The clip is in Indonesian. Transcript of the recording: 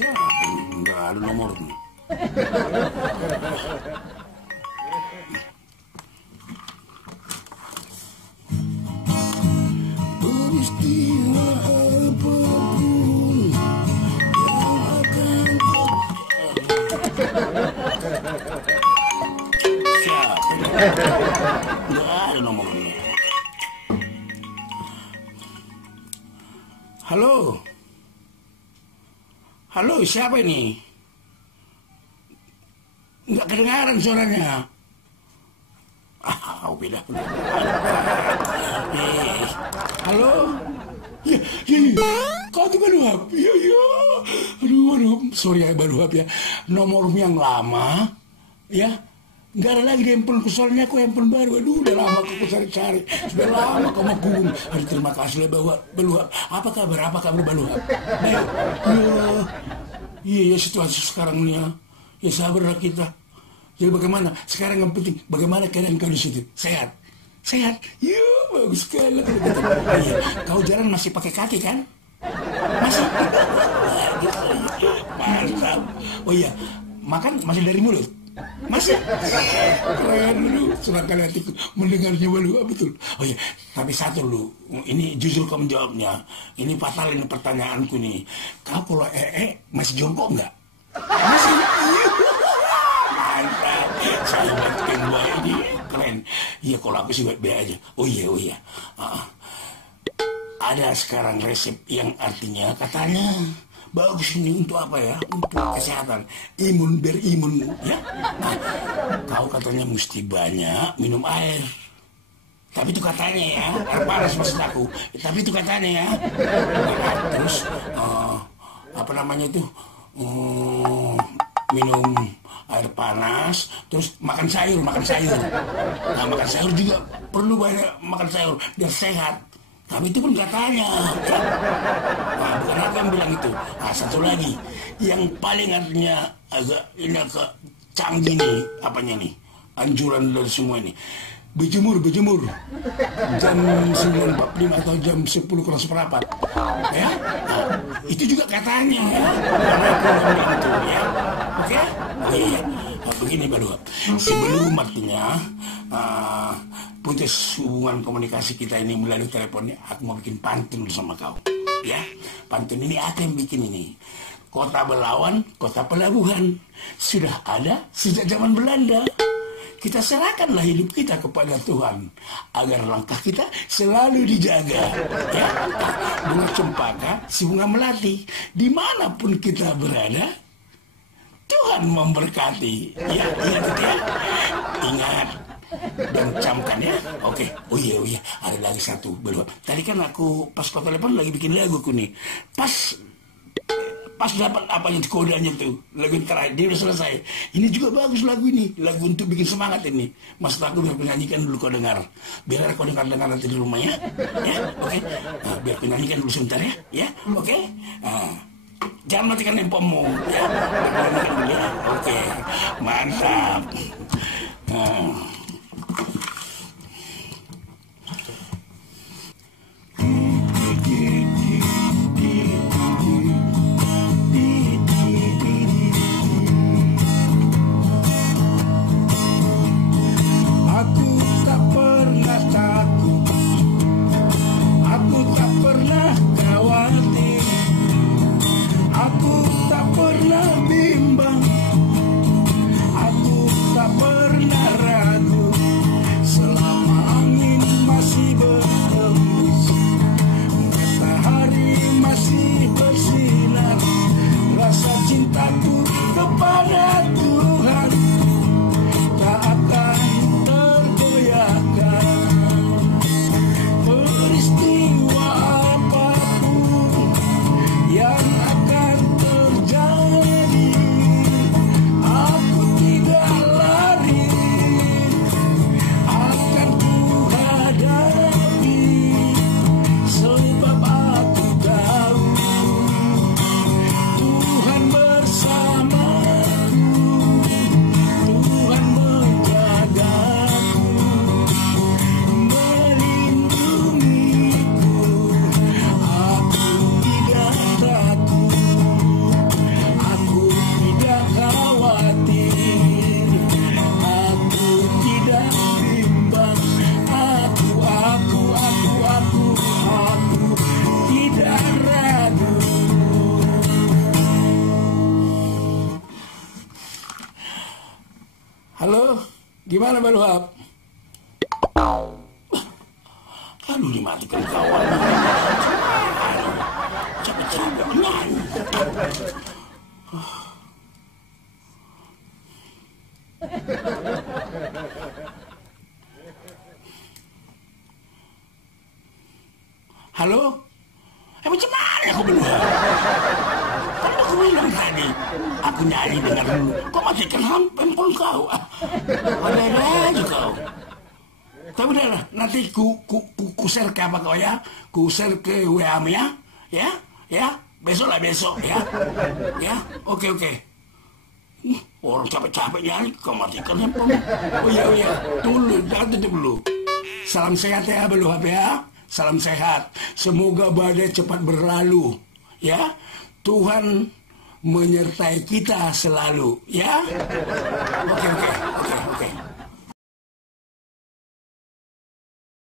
Siapa? Nggak ada nomornya. Peristiwa apapun yang akan siapa? Nggak ada nomornya. Halo? Halo, siapa ini? Nggak kedengaran suaranya. Beda. Halo? Ya. Kau tuh baru HP? Ya. Aduh. Sorry ya, baru HP ya. Nomormu yang lama, ya. Nggak ada lagi di handphone, soalnya aku handphone baru. Aduh, udah lama aku cari-cari. Sudah lama kau mau hubung. Aduh, terima kasih lah, Baluhap. Apa kabar Baluhap? Baik. Iya, situasi sekarang ini ya. Ya sabarlah kita. Jadi bagaimana? Sekarang yang penting, bagaimana keadaan kau di situ? Sehat? Ya, bagus sekali. Iya. Kau jalan masih pakai kaki kan? Masih? Mantap. Oh iya, makan masih dari mulut? Masih? Keren dulu. Senang kali hatiku mendengarnya Balu. Betul. Oh iya, tapi satu dulu. Ini jujur kau menjawabnya. Ini fatal ini pertanyaanku nih. Kau kalau masih jongkok nggak? Masih? Mantap. Saya bantuin gue ini. Keren. Iya, kalau aku sih baik-baik aja. Oh iya. Ada sekarang resep yang artinya katanya bagus ini untuk apa ya? Untuk kesehatan, berimun ya. Nah, kau katanya mesti banyak minum air. Tapi itu katanya ya, air panas maksud aku. Tapi itu katanya ya. Nah, terus apa namanya itu? Minum air panas, terus makan sayur. Nah, makan sayur juga perlu banyak makan sayur biar sehat. Tapi itu pun katanya. Nah, bukan aku yang bilang itu. Nah, satu lagi yang paling artinya agak canggih nih, apanya nih? Anjuran dari semua ini. Berjemur jam 9.45 atau jam 10 kurang seperempat ya. Nah, itu juga katanya ya. Itu, ya. Oke? Oh, iya. Nah, begini Balu, sebelum artinya putus hubungan komunikasi kita ini melalui teleponnya, aku mau bikin pantun sama kau ya. Pantun ini aku yang bikin ini. Kota Belawan, kota pelabuhan, sudah ada sejak zaman Belanda. Kita serahkanlah hidup kita kepada Tuhan agar langkah kita selalu dijaga ya. Bunga cempaka, si bunga melati, dimanapun kita berada Tuhan memberkati ya. Ingat dan camkan ya. Oke. Oh iya, ada lagi satu belum. Tadi kan aku pas kau telepon lagi bikin lagu aku nih. Pas dapat apanya kodenya tuh, lagu terakhir dia udah selesai. Ini juga bagus lagu ini, lagu untuk bikin semangat ini. Maksud aku biar penyanyikan dulu kau dengar, biar kau dengar nanti di rumah ya. Oke. Nah, biar penyanyikan dulu sebentar ya. Oke. Nah, jangan matikan handphonemu ya. Oke. Mantap. Nah. Tuhan bersamaku. Gimana Baluhap? Aduh, dimatikan kawan. Capek-capek menyanyi. Halo? Macam mana aku berdua? Kan aku bilang tadi, aku nyari dengar dulu. Kok matikan handphone kau? Ada aja kau. Tapi udahlah, nanti ku share ke apa kau ya? Ku share ke WA-mu ya? Ya? Besok lah besok ya? Ya? Oke. Orang capek-capek nyari, kau matikan handphone. Oh iya, tunggu dulu, jangan tutup dulu. Salam sehat ya, Baluhap ya. Salam sehat. Semoga badai cepat berlalu. Ya, Tuhan menyertai kita selalu. Ya, oke.